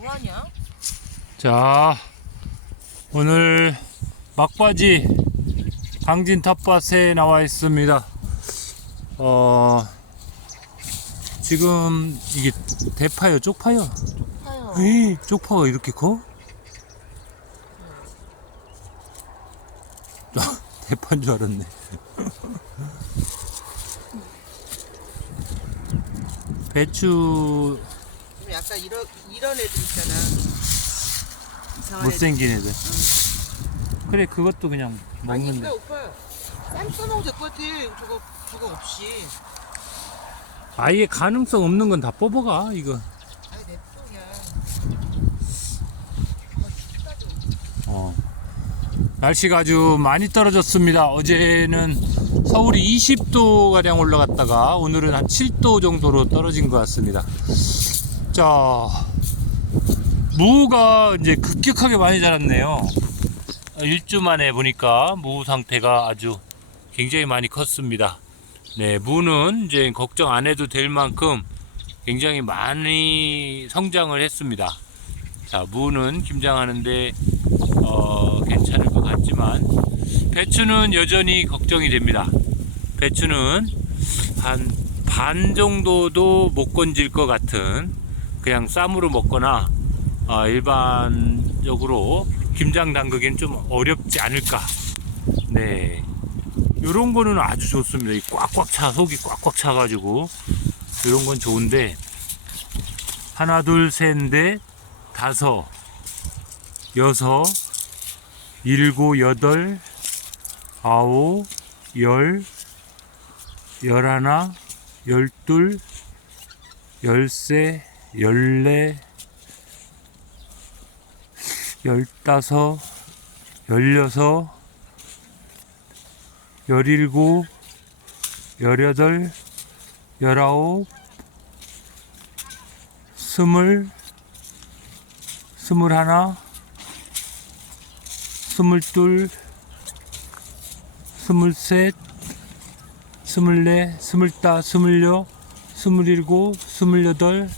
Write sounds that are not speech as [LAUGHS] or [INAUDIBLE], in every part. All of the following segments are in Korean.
뭐하냐? 자, 오늘 막바지 강진 텃밭에 나와 있습니다. 어, 지금 이게 대파요, 쪽파요? 파요. 에이, 쪽파가 이렇게 커? 아, [LAUGHS] 대파인 줄 알았네. [LAUGHS] 배추 좀 약간 이런 이런 애들 있잖아. 이상한 애들. 못생긴 애들. 그래, 그것도 그냥 아니 먹는데. 그래 오빠. 쌈 싸먹으면 될것 같아. 저거 저거 없이. 아예 가능성 없는 건 다 뽑아가 이거. 아니 냅둬 그냥. 아 춥다 좀. 어. 날씨가 아주 많이 떨어졌습니다. 어제는 서울이 20도 가량 올라갔다가 오늘은 한 7도 정도로 떨어진 것 같습니다. 자, 무가 이제 급격하게 많이 자랐네요. 일주 만에 보니까 무 상태가 아주 굉장히 많이 컸습니다. 네, 무는 이제 걱정 안 해도 될 만큼 굉장히 많이 성장을 했습니다. 자, 무는 김장하는데 어, 괜찮을 것 같지만 배추는 여전히 걱정이 됩니다. 배추는 한 반 정도도 못 건질 것 같은 그냥 쌈으로 먹거나 어, 일반적으로 김장 담그기엔 좀 어렵지 않을까. 네. 요런 거는 아주 좋습니다. 이 꽉꽉 차, 속이 꽉꽉 차가지고 요런 건 좋은데 하나, 둘, 셋, 넷, 다섯, 여섯, 일곱, 여덟, 아홉, 열, 열하나, 열둘, 열세, 열네, 열다섯, 열여섯, 열일곱, 열여덟, 열아홉, 스물, 스물하나, 스물둘, 스물셋, 스물네, 스물다, 스물여, 스물일곱, 스물여덟,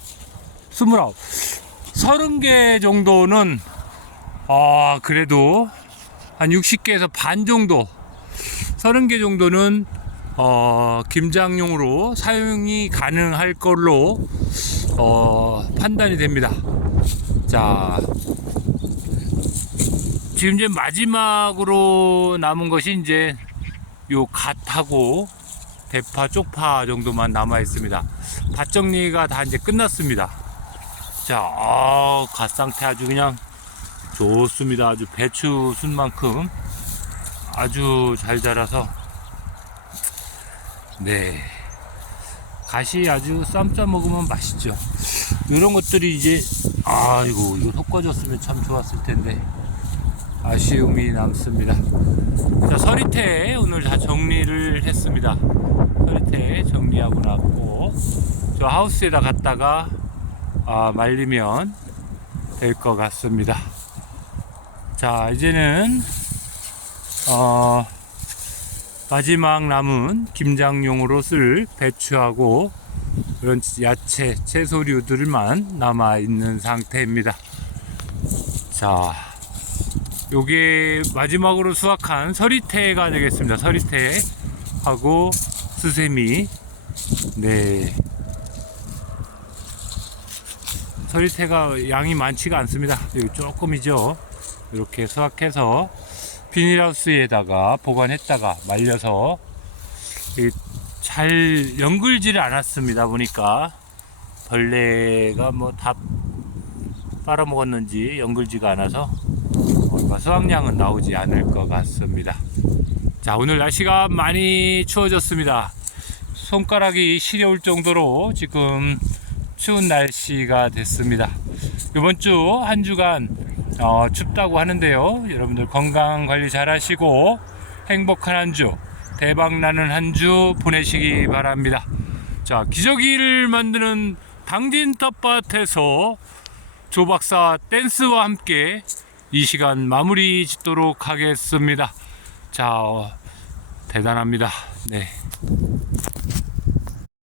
스물아홉, 서른 개 정도는 아 그래도 한 60개에서 반 정도, 서른 개 정도는 어, 김장용으로 사용이 가능할 걸로 어, 판단이 됩니다. 자, 지금 이제 마지막으로 남은 것이 이제 요 갓하고 대파, 쪽파 정도만 남아 있습니다. 밭 정리가 다 이제 끝났습니다. 자, 아, 갓 상태 아주 그냥 좋습니다. 아주 배추 순만큼 아주 잘 자라서 네. 갓이 아주 쌈싸 먹으면 맛있죠. 이런 것들이 이제 아이고 이거 섞어졌으면 참 좋았을 텐데 아쉬움이 남습니다. 자 서리태 오늘 다 정리를 했습니다. 서리태 정리하고 났고 저 하우스에다 갔다가 아, 말리면 될 것 같습니다. 자 이제는 어, 마지막 남은 김장용으로 쓸 배추하고 이런 야채, 채소류들만 남아 있는 상태입니다. 자, 요게 마지막으로 수확한 서리태가 되겠습니다. 서리태 하고 수세미. 네. 서리태가 양이 많지가 않습니다. 조금이죠. 이렇게 수확해서 비닐하우스에다가 보관했다가 말려서 이잘 연글지를 않았습니다. 보니까 벌레가 뭐 다 빨아먹었는지 연글지가 않아서 수확량은 나오지 않을 것 같습니다. 자 오늘 날씨가 많이 추워졌습니다. 손가락이 시려울 정도로 지금 추운 날씨가 됐습니다. 이번 주 한 주간 어, 춥다고 하는데요. 여러분들 건강 관리 잘 하시고 행복한 한 주, 대박 나는 한 주 보내시기 바랍니다. 자, 기저귀를 만드는 당진 텃밭에서 조 박사 댄스와 함께 이 시간 마무리 짓도록 하겠습니다. 자, 어, 대단합니다. 네.